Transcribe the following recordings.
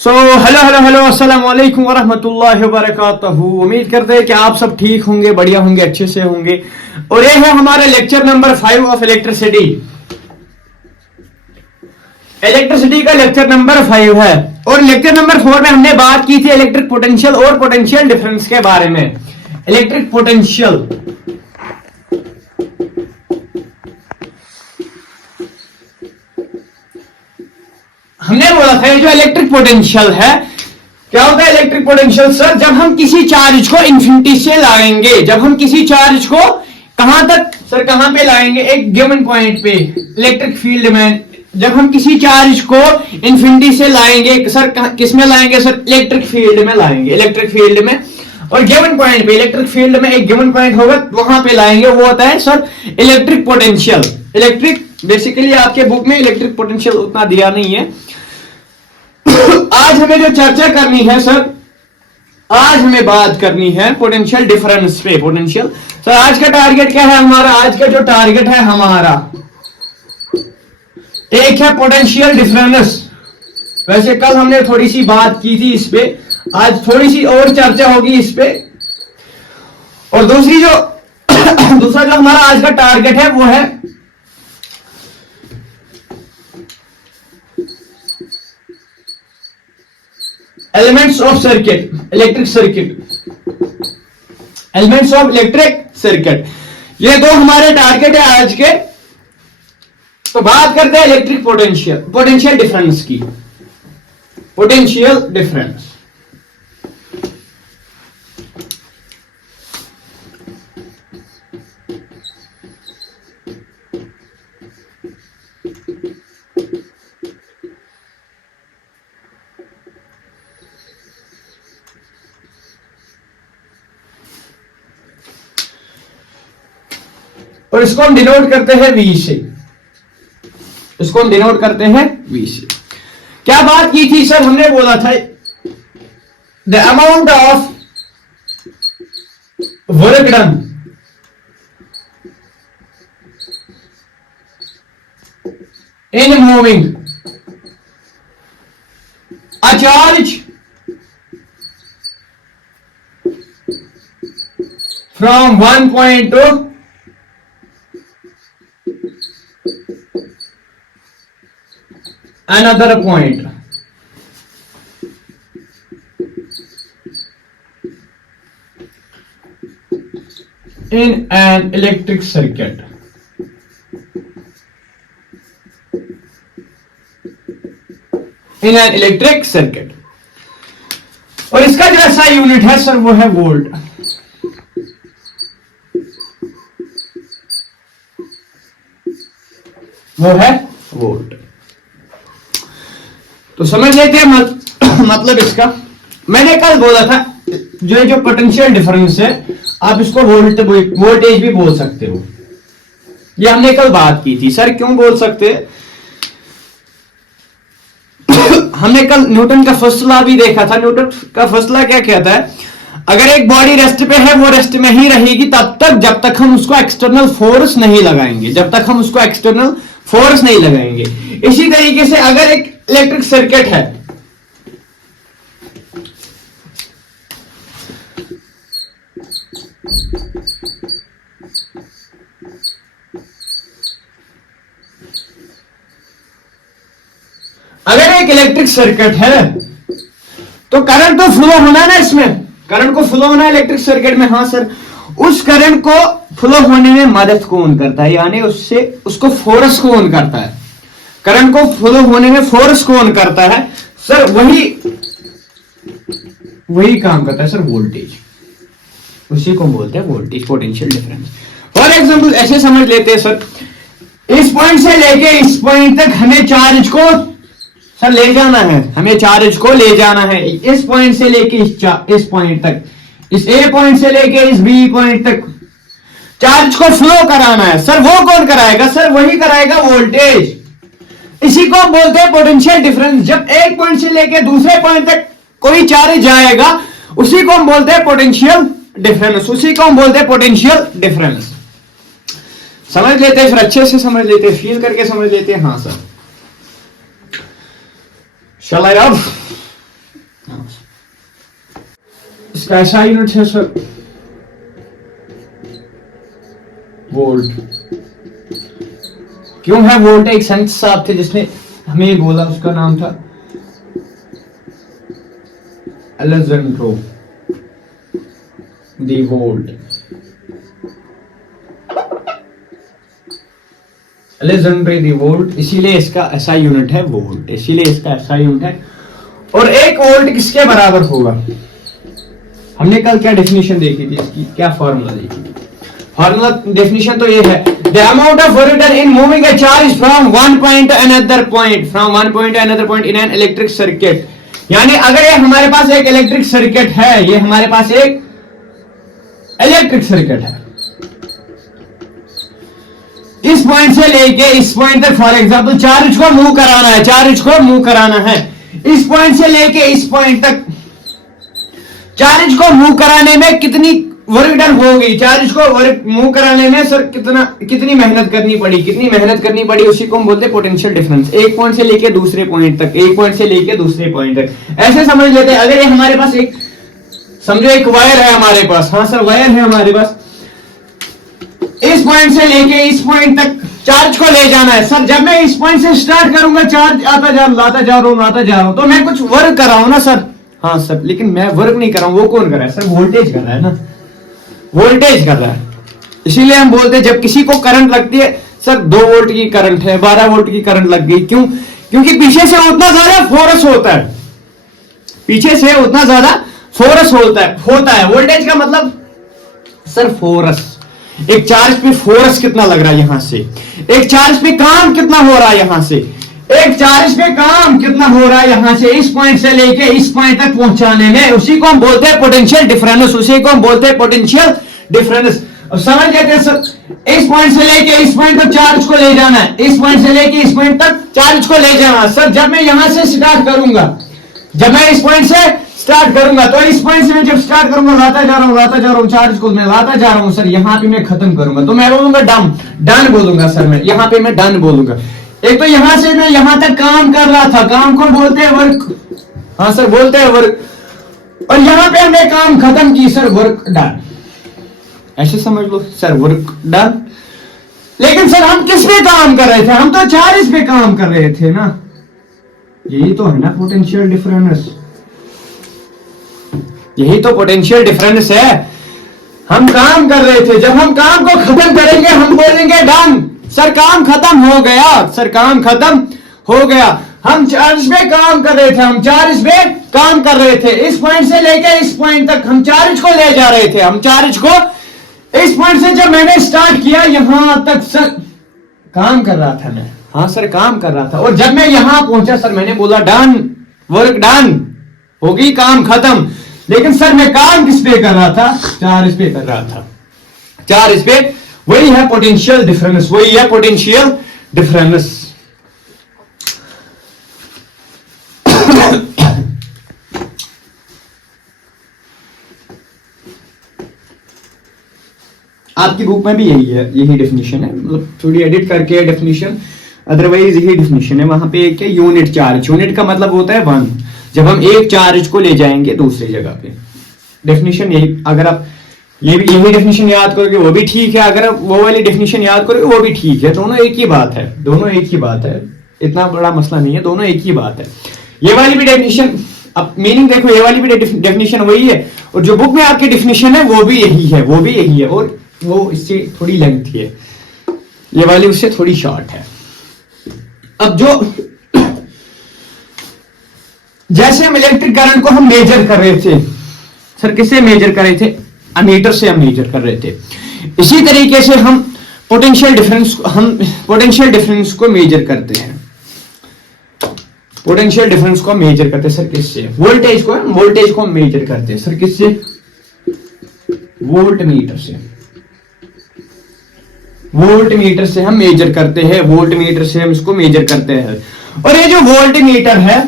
So hello hello hello अस्सलाम वालेकुम वरहमतुल्लाहि वबरकातुहू। उम्मीद करते हैं कि आप सब ठीक होंगे, बढ़िया होंगे, अच्छे से होंगे। और ये है हमारा lecture number 5 of electricity. Electricity का लेक्चर नंबर 5 है। और लेक्चर नंबर 4 में हमने बात की थी इलेक्ट्रिक पोटेंशियल और पोटेंशियल डिफरेंस के बारे में। इलेक्ट्रिक पोटेंशियल, हमने बोला था ये जो इलेक्ट्रिक पोटेंशियल है, क्या होता है इलेक्ट्रिक पोटेंशियल? सर, जब हम किसी चार्ज को इंफिनिटी से लाएंगे, जब हम किसी चार्ज को कहां तक, सर कहां पे लाएंगे? एक गिवन पॉइंट पे इलेक्ट्रिक फील्ड में। जब हम किसी चार्ज को इंफिनिटी से लाएंगे, सर किस में लाएंगे? सर इलेक्ट्रिक फील्ड में लाएंगे, इलेक्ट्रिक फील्ड में। और गिवन पॉइंट पे, इलेक्ट्रिक फील्ड में एक गिवन पॉइंट होगा, वहां पे लाएंगे, वो होता है sir electric potential. Electric, basically आपके बुक में इलेक्ट्रिक पोटेंशियल उतना दिया नहीं है। आज हमें जो चर्चा करनी है सर, आज हमें बात करनी है पोटेंशियल डिफरेंस पे। पोटेंशियल, सर आज का टारगेट क्या है हमारा? आज का जो टारगेट है हमारा, एक है पोटेंशियल डिफरेंस। वैसे कल हमने थोड़ी सी बात की थी इस पे, आज थोड़ी सी और चर्चा होगी इस पे। और दूसरी जो दूसरा जो हमारा आज का टारगेट है वो है elements of circuit, electric circuit, elements of electric circuit. ये दो हमारे टारगेट है आज के। तो बात करते हैं इलेक्ट्रिक पोटेंशियल, पोटेंशियल डिफरेंस की। पोटेंशियल डिफरेंस, और इसको हम डिनोट करते हैं V से। इसको हम डिनोट करते हैं V से। क्या बात की थी सर? हमने बोला था the amount of work done in moving a charge from one point two another point in an electric circuit। in an electric circuit। और इसका जो ऐसा यूनिट है सर वो है वोल्ट। वो है वोल्ट। तो समझ लेते हैं मतलब इसका। मैंने कल बोला था जो पोटेंशियल डिफरेंस है, आप इसको वोल्टेज भी बोल सकते हो। ये हमने कल बात की थी। सर क्यों बोल सकते हैं? हमने कल न्यूटन का फर्स्ट लॉ भी देखा था। न्यूटन का फर्स्ट लॉ क्या कहता है? अगर एक बॉडी रेस्ट पे है, वो रेस्ट में ही रहेगी तब तक जब तक हम उसको एक्सटर्नल फोर्स नहीं लगाएंगे, जब तक हम उसको एक्सटर्नल फोर्स नहीं लगाएंगे। इसी तरीके से अगर एक इलेक्ट्रिक सर्किट है, अगर एक इलेक्ट्रिक सर्किट है तो करंट तो फ्लो होना ना, इसमें करंट को फ्लो होना है इलेक्ट्रिक सर्किट में। हाँ सर, उस करंट को फ्लो होने में मदद कौन करता है? यानी उससे उसको फोर्स कौन करता है? करंट को फ्लो होने में फोर्स कौन करता है? सर वही काम करता है सर वोल्टेज। उसी को बोलते हैं voltage, potential difference. For example ऐसे समझ लेते हैं सर, इस पॉइंट से लेके इस पॉइंट तक हमें चार्ज को सर ले जाना है, हमें चार्ज को ले जाना है। इस पॉइंट से लेके इस पॉइंट तक, इस ए पॉइंट से लेके इस बी पॉइंट तक चार्ज को फ्लो कराना है। सर वो कौन कराएगा? सर वही कराएगा वोल्टेज। इसी को बोलते हैं पोटेंशियल डिफरेंस। जब एक पॉइंट से लेके दूसरे पॉइंट तक कोई चार्ज जाएगा, उसी को हम बोलते हैं पोटेंशियल डिफरेंस। उसी को हम बोलते हैं पोटेंशियल डिफरेंस। समझ लेते हैं, फिर अच्छे से समझ लेते हैं, फील करके समझ लेते हैं। हाँ सर, Shall I rub? इसका ऐसा यूनिट है सर वोल्ट। क्यों है वोल्ट? एक संत साहब थे जिसने हमें बोला, उसका नाम था अलेक्जेंड्रो दी वोल्ट। अलेक्जेंड्रो दी वोल्ट, इसीलिए इसका ऐसा यूनिट है वोल्ट, इसीलिए इसका ऐसा यूनिट है। और एक वोल्ट किसके बराबर होगा? हमने कल क्या डेफिनेशन देखी थी इसकी, क्या फॉर्मूला देखी थी? फॉर्मूला डेफिनेशन तो ये है, the amount of work done in moving a charge from one point two another point, from one point two another point in an electric circuit. यानी अगर ये हमारे पास एक इलेक्ट्रिक सर्किट है, ये हमारे पास एक इलेक्ट्रिक सर्किट है, इस पॉइंट से लेके इस पॉइंट तक फॉर एग्जांपल चार्ज को मूव कराना है, चार्ज को मूव कराना है, इस पॉइंट से लेके इस पॉइंट तक चार्ज को मूव कराने में कितनी वर्क डन हो गई, चार्ज को वर्क मूव कराने में सर कितनी मेहनत करनी पड़ी, कितनी मेहनत करनी पड़ी, उसी को हम बोलते हैं पोटेंशियल डिफरेंस। एक पॉइंट से लेके दूसरे पॉइंट तक, एक पॉइंट से लेके दूसरे पॉइंट तक, ऐसे समझ लेते हैं। अगर ये हमारे पास एक, समझो एक वायर है हमारे पास, हाँ सर वायर है हमारे पास, इस पॉइंट से लेके इस पॉइंट तक चार्ज को ले जाना है। सर जब मैं इस पॉइंट से स्टार्ट करूंगा, चार्ज आता जा लाता जा रहा हूं, तो मैं कुछ वर्क कर रहा हूं ना सर। हाँ सर, लेकिन मैं वर्क नहीं कर रहा हूं, वो कौन कर रहा है सर? वोल्टेज कर रहा है ना, वोल्टेज कर रहा है। इसीलिए हम बोलते हैं जब किसी को करंट लगती है, सर 2 वोल्ट की करंट है, 12 वोल्ट की करंट लग गई, क्यों? क्योंकि पीछे से उतना ज्यादा फोर्स होता है, पीछे से उतना ज्यादा फोर्स होता है। वोल्टेज का मतलब सर फोर्स, एक चार्ज पे फोर्स कितना लग रहा है यहां से, एक चार्ज पे काम कितना हो रहा है यहां से, एक चार्ज पे काम कितना हो रहा है यहां से इस पॉइंट से लेके इस पॉइंट तक पहुंचाने में, उसी को हम बोलते हैं पोटेंशियल डिफरेंस, उसी को हम बोलते हैं पोटेंशियल डिफरेंस। अब समझ लेते हैं सर, इस पॉइंट से लेके इस पॉइंट तक चार्ज को ले जाना है, इस पॉइंट से लेके इस पॉइंट तक चार्ज को ले जाना है। सर जब मैं यहां से स्टार्ट करूंगा, जब मैं इस पॉइंट से स्टार्ट करूंगा, तो इस पॉइंट से मैं जब स्टार्ट करूंगा, लाता जा रहा हूं चार्ज को, मैं लाता जा रहा हूं सर, यहां पे मैं खत्म करूंगा, तो मैं बोलूंगा डन बोलूंगा सर, मैं यहां पे मैं डन बोलूंगा। एक तो यहां से मैं यहां तक काम कर रहा था, काम को बोलते हैं वर्क, हाँ सर बोलते हैं वर्क, और यहां पे हमने काम खत्म की सर, वर्क डन, ऐसे समझ लो सर, वर्क डन। लेकिन सर हम किस पे काम कर रहे थे? हम तो चार्ज पे काम कर रहे थे ना, यही तो है ना पोटेंशियल डिफरेंस, यही तो पोटेंशियल डिफरेंस है। हम काम कर रहे थे, जब हम काम को खत्म करेंगे हम बोलेंगे डन, सर काम खत्म हो गया, सर काम खत्म हो गया। हम चार्ज पे काम कर रहे थे, हम चार्ज पे काम कर रहे थे, इस पॉइंट से लेकर इस पॉइंट तक हम चार्ज को ले जा रहे थे, हम चार्ज को इस पॉइंट से जब मैंने स्टार्ट किया यहां तक सर काम कर रहा था मैं, हाँ सर काम कर रहा था, और जब मैं यहां पहुंचा सर मैंने बोला डन, वर्क डन, होगी काम खत्म। लेकिन सर मैं काम किस पे कर रहा था? चार्ज पे कर रहा था, चार्ज पे। वही है पोटेंशियल डिफरेंस, वही है पोटेंशियल डिफरेंस। आपकी बुक में भी यही है, यही डेफिनेशन है, मतलब थोड़ी एडिट करके डेफिनेशन, अदरवाइज यही डेफिनेशन है। वहां पे क्या यूनिट चार्ज, यूनिट का मतलब होता है 1, जब हम एक चार्ज को ले जाएंगे दूसरी जगह पे। डेफिनेशन यही, अगर आप यही डेफिनेशन याद करोगे वो भी ठीक है, अगर आप वो वाली डेफिनेशन याद करोगे वो भी ठीक है, दोनों एक ही बात है, दोनों एक ही बात है, इतना बड़ा मसला नहीं है, दोनों एक ही बात है। ये वाली भी डेफिनेशन, अब मीनिंग देखो, ये वाली भी डेफिनेशन वही है, और जो बुक में आपकी डेफिनेशन है वो भी यही है, वो भी यही है, और वो इससे थोड़ी लेंथी है, ये वाली उससे थोड़ी शॉर्ट है। अब जो जैसे हम इलेक्ट्रिक करंट को हम मेजर कर रहे थे सर, किससे मेजर कर रहे थे? अमीटर से हम मेजर कर रहे थे। इसी तरीके से हम पोटेंशियल डिफरेंस को मेजर करते हैं, पोटेंशियल डिफरेंस को मेजर करते हैं सर किससे? वोल्टेज को हम मेजर करते हैं सर किससे? वोल्ट मीटर से, वोल्ट मीटर से हम मेजर करते हैं, वोल्ट मीटर से हम इसको मेजर करते हैं। और ये जो वोल्ट मीटर है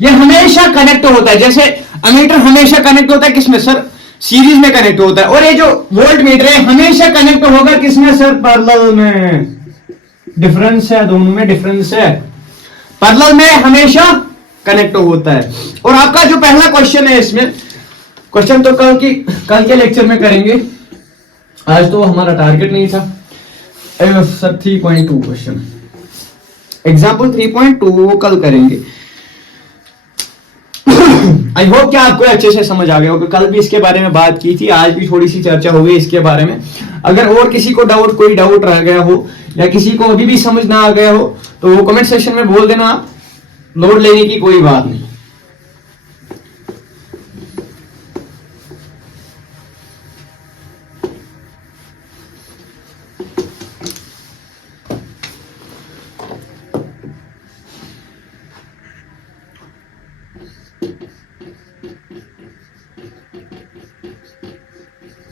ये हमेशा कनेक्ट होता है, जैसे अमीटर हमेशा कनेक्ट होता है किसमें सर? सीरीज में कनेक्ट होता है। और ये जो वोल्ट मीटर है हमेशा कनेक्ट होगा किसमें सर? पैरेलल में। डिफरेंस है, दोनों में डिफरेंस है, पैरेलल में हमेशा कनेक्ट होता है। और आपका जो पहला क्वेश्चन है इसमें, क्वेश्चन तो कल के लेक्चर में करेंगे, आज तो हमारा टारगेट नहीं था। सर 3.2 क्वेश्चन, एग्जाम्पल 3.2 वो कल करेंगे। आई होप कि आपको अच्छे से समझ आ गया होगा। कल भी इसके बारे में बात की थी, आज भी थोड़ी सी चर्चा हो गई इसके बारे में। अगर और किसी को कोई डाउट रह गया हो या किसी को अभी भी समझ ना आ गया हो तो वो कमेंट सेक्शन में बोल देना, लोड लेने की कोई बात नहीं।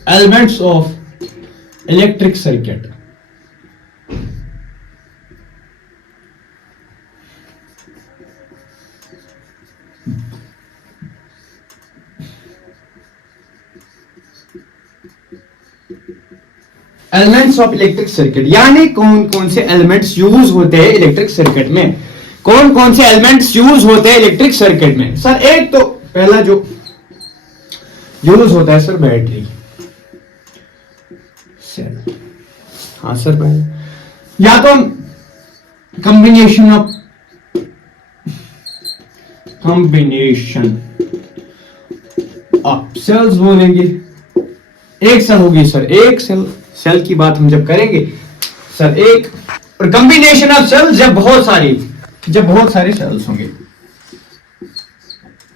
Elements of electric circuit. Elements of electric circuit यानी कौन कौन से एलिमेंट्स यूज होते हैं इलेक्ट्रिक सर्किट में, कौन कौन से एलिमेंट्स यूज होते हैं इलेक्ट्रिक सर्किट में। सर एक तो पहला जो यूज होता है सर बैटरी। हाँ सर या तो कॉम्बिनेशन ऑफ सेल्स बोलेंगे। एक सेल होगी सर, एक सेल की बात हम जब करेंगे सर एक, और कॉम्बिनेशन ऑफ सेल्स जब बहुत सारे सेल्स होंगे,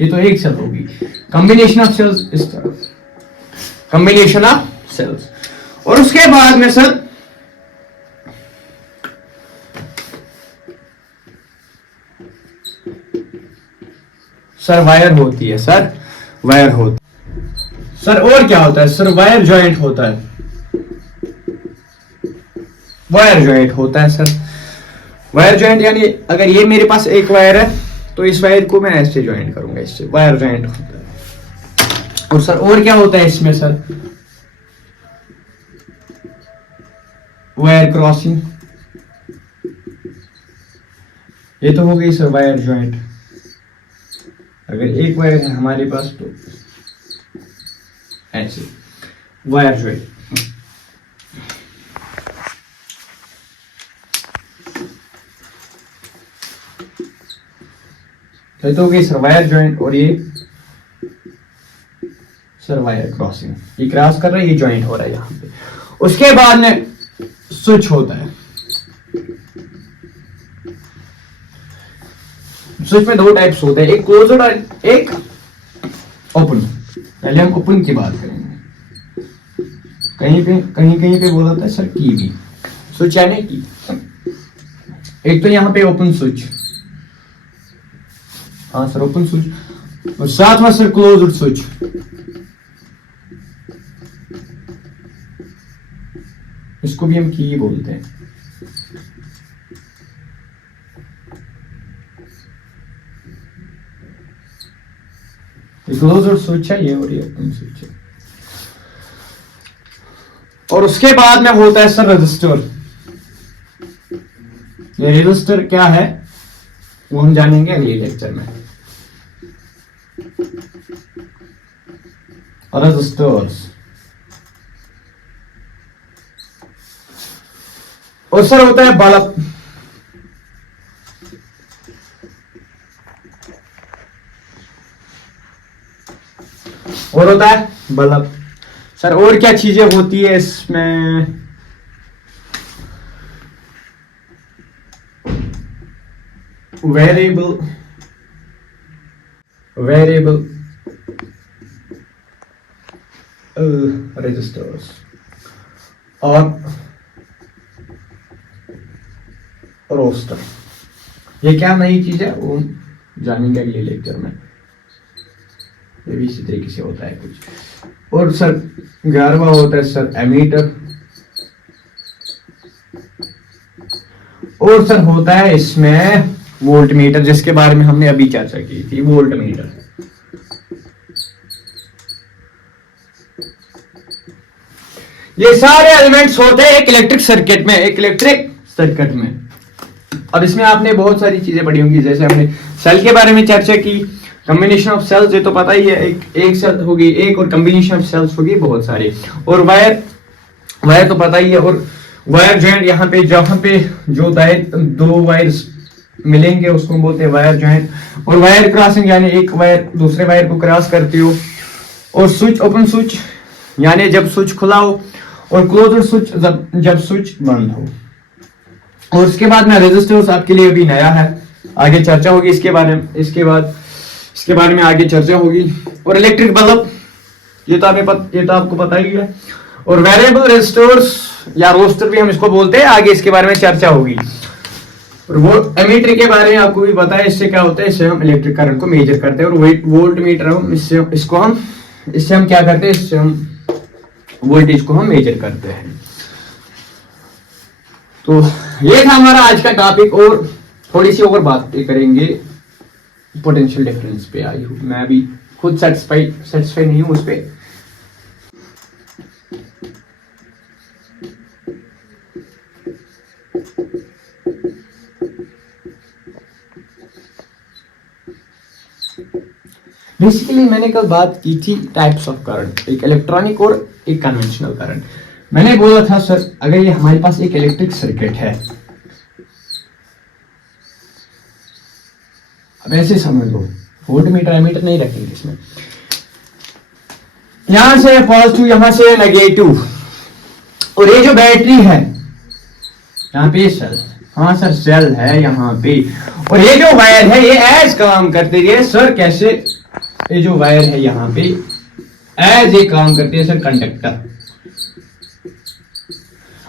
ये तो एक सेल होगी। कॉम्बिनेशन ऑफ सेल्स इस तरह, कॉम्बिनेशन ऑफ सेल्स। और उसके बाद में सर वायर होती है, सर वायर होती सर। और क्या होता है सर, वायर जॉइंट होता है, वायर जॉइंट होता है सर। वायर जॉइंट यानी अगर ये मेरे पास एक वायर है तो इस वायर को मैं ऐसे जॉइंट करूंगा, इससे वायर जॉइंट होता है। और सर और क्या होता है इसमें सर, वायर क्रॉसिंग। ये तो हो गई सर वायर जॉइंट। अगर एक वायर है हमारे पास तो ऐसे वायर जॉइंट। तो ये तो हो गई सर वायर जॉइंट, और ये सर वायर क्रॉसिंग। ये क्रॉस कर रहा है, ये जॉइंट हो रहा है यहां पे। उसके बाद में स्विच होता है। स्विच में दो टाइप्स होते हैं, एक क्लोज्ड और एक ओपन। पहले हम ओपन की बात करेंगे। कहीं पे बोला था सर की भी स्विच यानी की। एक तो यहां पे ओपन स्विच, हाँ सर ओपन स्विच, और साथ में सर क्लोज्ड स्विच। इसको भी हम की बोलते हैं। क्लोज्ड स्विच है ये, और ये ओपन स्विच है। और उसके बाद में होता है सर रजिस्टर। ये रजिस्टर क्या है वो हम जानेंगे अगले लेक्चर में। रजिस्टर्स। और सर होता है बल्ब। और होता है बल्ब। सर और क्या चीजें होती है इसमें, वेरिएबल रजिस्टर्स और रोस्टर। ये क्या नई चीज है वो जानेंगे अगले लेक्चर में। ये भी इसी तरीके से होता है कुछ। और सर 11वां होता है सर एमीटर। और सर होता है इसमें वोल्ट मीटर, जिसके बारे में हमने अभी चर्चा की थी, वोल्ट मीटर। ये सारे एलिमेंट्स होते हैं एक इलेक्ट्रिक सर्किट में। और इसमें आपने बहुत सारी चीजें पढ़ी होंगी, जैसे हमने सेल के बारे में चर्चा की, कॉम्बिनेशन ऑफ सेल्स ये तो पता ही है, एक सेल होगी एक, और कॉम्बिनेशन ऑफ सेल्स होगी बहुत सारे। और वायर तो पता ही है, और वायर जॉइंट यहाँ पे जहां पे जो दो वायर्स मिलेंगे उसको हम बोलते हैं वायर जॉइंट। और वायर क्रॉसिंग यानी एक वायर दूसरे वायर को क्रॉस करती हो। और स्विच ओपन स्विच यानी जब स्विच खुला हो, और क्लोज्ड स्विच जब स्विच बंद हो। और उसके बाद में रेजिस्टेंस आपके लिए अभी नया है, आगे चर्चा होगी इसके बारे में, इसके बारे में आगे चर्चा होगी। और इलेक्ट्रिक बल्ब ये तो आपको पता ही है। और वेरिएबल रेजिस्टर्स या रोस्टर भी हम इसको बोलते हैं, आगे इसके बारे में चर्चा होगी। और वो एमीटर के बारे में आपको भी पता है, इससे क्या होता है, इससे हम इलेक्ट्रिक करंट को मेजर करते हैं। और वोल्ट मीटर इससे हम क्या करते हैं, इससे हम वोल्टेज को हम मेजर करते हैं। तो ये था हमारा आज का टॉपिक, और थोड़ी सी और बात करेंगे पोटेंशियल डिफरेंस पे। आई हूँ मैं भी खुद सेटिस्फाई नहीं हूं उस पे। बेसिकली मैंने कल बात की थी टाइप्स ऑफ करंट, एक इलेक्ट्रॉनिक और एक कन्वेंशनल करंट। मैंने बोला था सर अगर ये हमारे पास एक इलेक्ट्रिक सर्किट है, अब ऐसे समझ लो, वोल्ट मीटर एमीटर नहीं रखेंगे इसमें, यहां से पॉजिटिव यहां से नेगेटिव, और ये जो बैटरी है यहाँ पे सेल, हाँ सर सेल है यहाँ पे, और ये जो वायर है ये एज काम करते है सर कैसे, ये जो वायर है यहाँ पे एज ए काम करते हैं सर कंडक्टर,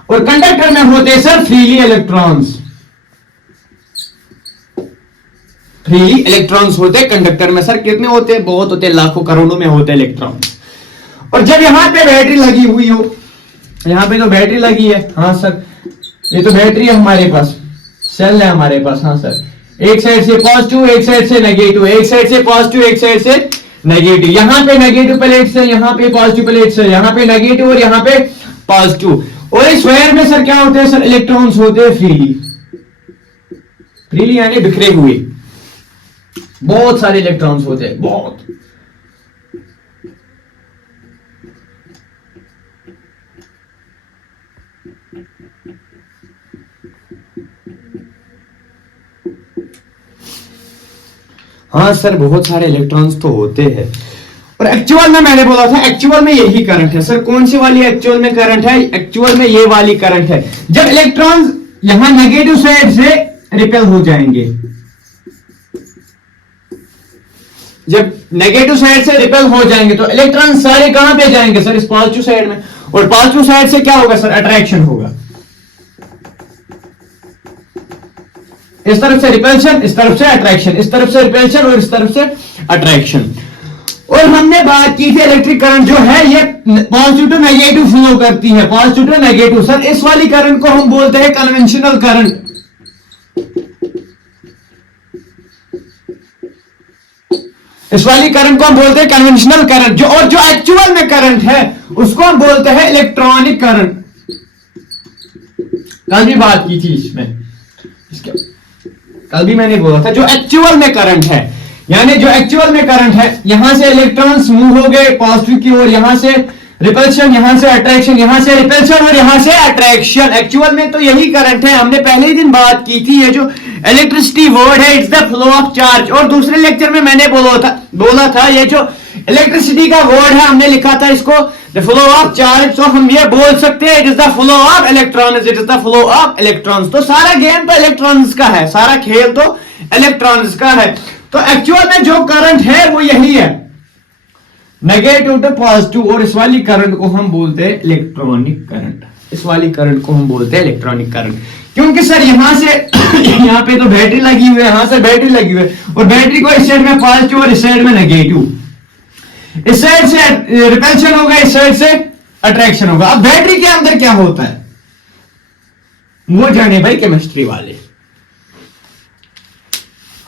और कंडक्टर में होते हैं sir freely electrons, freely electrons होते हैं कंडक्टर में। सर कितने होते हैं, बहुत होते हैं, लाखों करोड़ों में होते हैं इलेक्ट्रॉन। और जब यहां पे बैटरी लगी हुई हो, यहां पे तो बैटरी लगी है, हाँ सर ये तो बैटरी है हमारे पास, सेल है हमारे पास, हाँ सर, एक साइड से पॉजिटिव एक साइड से नेगेटिव, एक साइड से पॉजिटिव एक साइड से नेगेटिव, यहां पे नेगेटिव प्लेट से, यहां पे पॉजिटिव प्लेट से, यहां पे नेगेटिव और यहां पे पॉजिटिव। और इस वायर में सर क्या होते हैं सर, इलेक्ट्रॉन्स होते हैं फ्रीली यानी बिखरे हुए, बहुत सारे इलेक्ट्रॉन्स होते हैं, बहुत। हाँ सर बहुत सारे इलेक्ट्रॉन्स तो होते हैं। और एक्चुअल में मैंने बोला था एक्चुअल में यही करंट है सर, कौन सी वाली एक्चुअल में करंट है, एक्चुअल में ये वाली करंट है। जब इलेक्ट्रॉन्स यहां नेगेटिव साइड से रिपेल हो जाएंगे, जब नेगेटिव साइड से रिपेल हो जाएंगे तो इलेक्ट्रॉन सारे कहां पे जाएंगे सर, इस पॉजिटिव साइड में, और पॉजिटिव साइड से क्या होगा सर, अट्रैक्शन होगा, इस तरफ से रिपल्शन इस तरफ से अट्रैक्शन, इस तरफ से रिपल्शन और इस तरफ से अट्रैक्शन। और हमने बात की थी इलेक्ट्रिक करंट जो है ये पॉजिटिव टू नेगेटिव फ्लो करती है, पॉजिटिव टू नेगेटिव। सर इस वाली करंट को हम बोलते हैं कन्वेंशनल करंट, इस वाली करंट को हम बोलते हैं कन्वेंशनल करंट। जो और जो एक्चुअल में करंट है उसको हम बोलते हैं इलेक्ट्रॉनिक करंट। कल भी बात की थी इसमें, कल भी मैंने बोला था जो एक्चुअल में करंट है, यानी जो एक्चुअल में करंट है, यहां से इलेक्ट्रॉन्स मूव हो गए पॉजिटिव की ओर, यहां से रिपल्शन, यहां से अट्रैक्शन, यहां से रिपल्शन और यहां से अट्रैक्शन। एक्चुअल में तो यही करंट है, हमने पहले ही दिन बात की थी। ये जो इलेक्ट्रिसिटी वर्ड है it's the flow of charge, और दूसरे लेक्चर में मैंने बोला था ये जो इलेक्ट्रिसिटी का वर्ड है हमने लिखा था इसको द फ्लो ऑफ चार्ज, तो हम ये बोल सकते हैं it is the flow of electrons, it is the flow of electrons. तो सारा गेम तो इलेक्ट्रॉन्स का है, सारा खेल तो इलेक्ट्रॉन्स का है। तो एक्चुअल में जो करंट है वो यही है, नेगेटिव टू पॉजिटिव, और इस वाली करंट को हम बोलते हैं इलेक्ट्रॉनिक करंट, इस वाली करंट को हम बोलते हैं इलेक्ट्रॉनिक करंट। क्योंकि सर यहां से यहां पे तो बैटरी लगी हुई है, यहां से बैटरी लगी हुई है, और बैटरी को इस साइड में पॉजिटिव और इस साइड में नेगेटिव, इस साइड से रिपल्शन होगा, इस साइड से अट्रैक्शन होगा। अब बैटरी के अंदर क्या होता है वो जाने भाई केमिस्ट्री वाले,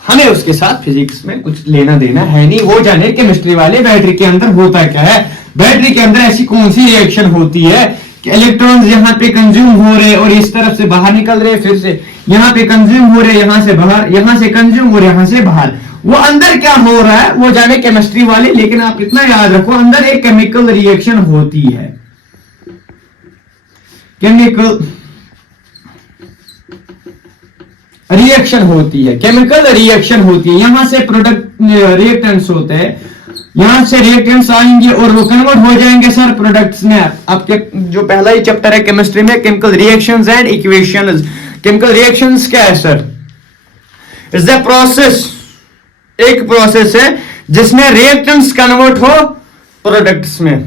हमें उसके साथ फिजिक्स में कुछ लेना देना है नहीं, वो जाने केमिस्ट्री वाले बैटरी के अंदर होता क्या है। बैटरी के अंदर ऐसी कौन सी रिएक्शन होती है कि इलेक्ट्रॉन्स यहां पे कंज्यूम हो रहे और इस तरफ से बाहर निकल रहे, फिर से यहां पे कंज्यूम हो रहे, यहां से बाहर, यहां से कंज्यूम और यहां से बाहर, वो अंदर क्या हो रहा है वो जाने केमिस्ट्री वाले, लेकिन आप इतना याद रखो अंदर एक केमिकल रिएक्शन होती है, केमिकल रिएक्शन होती है, केमिकल रिएक्शन होती है। यहां से प्रोडक्ट रिएक्टेंट्स होते हैं, यहां से रिएक्टेंट्स आएंगे और वो कन्वर्ट हो जाएंगे सर प्रोडक्ट्स में। आपके जो पहला ही चैप्टर है केमिस्ट्री में, chemical reactions and equations. Chemical reactions क्या है सर? इज द प्रोसेस, एक प्रोसेस है जिसमें रिएक्टेंट्स कन्वर्ट हो प्रोडक्ट्स में,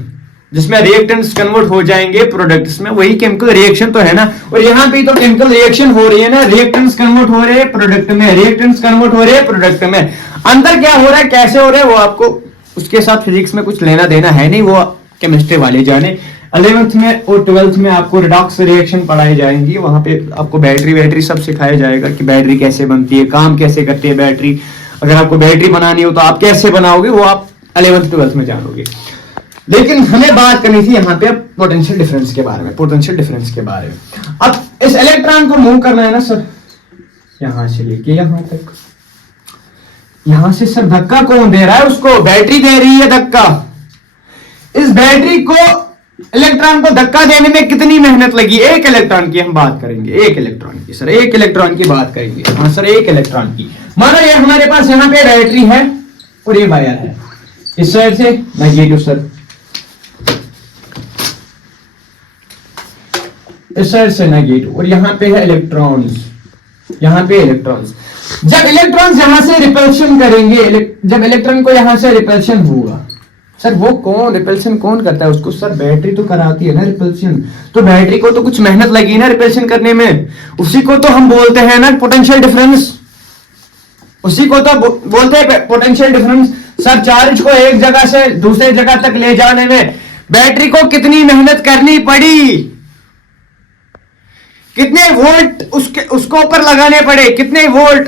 जिसमें रिएक्टेंट्स कन्वर्ट हो जाएंगे प्रोडक्ट्स में, वही केमिकल रिएक्शन तो है ना। और यहां पे तो केमिकल रिएक्शन हो रही है ना, रिएक्टेंट्स कन्वर्ट हो रहे हैं प्रोडक्ट में, रिएक्टेंट्स कन्वर्ट हो रहे हैं प्रोडक्ट में। अंदर क्या हो रहा है, कैसे हो रहा है, वो आपको उसके साथ फिजिक्स में कुछ लेना देना है नहीं, वो केमिस्ट्री वाले जाने। 11th में और 12th में आपको रिडॉक्स रिएक्शन पढ़ाई जाएंगी, वहां पे आपको बैटरी सब सिखाया जाएगा कि बैटरी कैसे बनती है, काम कैसे करती है बैटरी। अगर आपको बैटरी बनानी हो तो आप कैसे बनाओगे, वो आप 11th 12th में जानोगे। लेकिन हमें बात करनी थी यहाँ पे अब पोटेंशियल डिफरेंस के बारे में, पोटेंशियल डिफरेंस के बारे में। अब इस इलेक्ट्रॉन को मूव करना है ना सर, यहां से लेके यहां तक। यहां से सर धक्का कौन दे रहा है उसको? बैटरी दे रही है धक्का। इस बैटरी को, इलेक्ट्रॉन को धक्का देने में कितनी मेहनत लगी? एक इलेक्ट्रॉन की हम बात करेंगे, एक इलेक्ट्रॉन की सर, एक इलेक्ट्रॉन की बात करेंगे। हाँ सर, एक इलेक्ट्रॉन की। मानो ये हमारे पास यहाँ पे बैटरी है और ये वायर है, इस साइड से नेगेटिव सर, इस साइड से नेगेटिव, और यहां पे है इलेक्ट्रॉन्स, यहां पे इलेक्ट्रॉन्स। जब इलेक्ट्रॉन्स यहां से रिपल्शन करेंगे, जब इलेक्ट्रॉन को यहां से रिपल्शन होगा सर, वो कौन रिपल्शन कौन करता है उसको? सर बैटरी तो कराती है ना रिपल्शन। तो बैटरी को तो कुछ मेहनत लगी ना रिपल्शन करने में, उसी को तो हम बोलते हैं ना पोटेंशियल डिफरेंस, उसी को तो बोलते हैं पोटेंशियल डिफरेंस। सर चार्ज को एक जगह से दूसरे जगह तक ले जाने में बैटरी को कितनी मेहनत करनी पड़ी, कितने वोल्ट उसको ऊपर लगाने पड़े, कितने वोल्ट,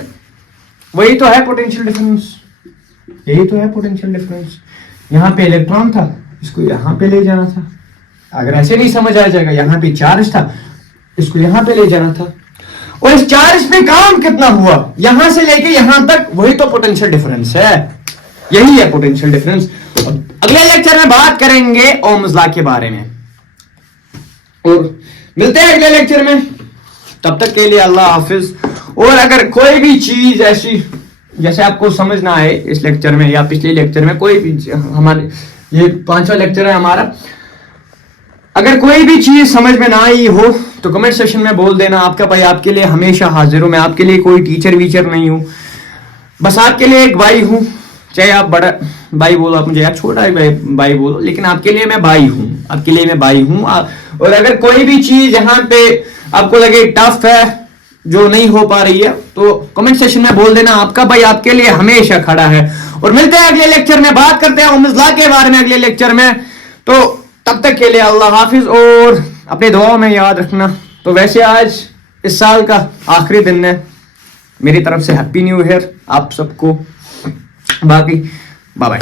वही तो है पोटेंशियल डिफरेंस, यही तो है पोटेंशियल डिफरेंस। यहां पे इलेक्ट्रॉन था, इसको यहां पे ले जाना था। अगर ऐसे नहीं समझ आ जाएगा, यहां पे चार्ज था, इसको यहां पे ले जाना था, और इस चार्ज पे काम कितना हुआ यहां से लेके यहां तक, वही तो पोटेंशियल डिफरेंस है, यही है पोटेंशियल डिफरेंस। अगले लेक्चर में बात करेंगे ओम्स लॉ के बारे में, और मिलते हैं अगले लेक्चर में। तब तक के लिए अल्लाह हाफिज। और अगर कोई भी चीज ऐसी जैसे आपको समझ ना आए इस लेक्चर में या पिछले लेक्चर में, कोई भी, हमारे ये 5वां लेक्चर है हमारा, अगर कोई भी चीज समझ में ना आई हो तो कमेंट सेक्शन में बोल देना। आपका भाई आपके लिए हमेशा हाजिर हूं, मैं आपके लिए कोई टीचर वीचर नहीं हूं, बस आपके लिए एक भाई हूं। चाहे आप बड़ा भाई बोलो, आप मुझे यार छोटा भाई बोलो, लेकिन आपके लिए मैं भाई हूं, आपके लिए मैं भाई हूं। और अगर कोई भी चीज यहाँ पे आपको लगे टफ है, जो नहीं हो पा रही है, तो कमेंट सेक्शन में बोल देना, आपका भाई आपके लिए हमेशा खड़ा है। और मिलते हैं अगले लेक्चर में, बात करते हैं ओम्स लॉ के बारे में अगले लेक्चर में। तो तब तक के लिए अल्लाह हाफिज, और अपने दुआओं में याद रखना। तो वैसे आज इस साल का आखिरी दिन है, मेरी तरफ से हैप्पी न्यू ईयर आप सबको, बाकी बाय बाय।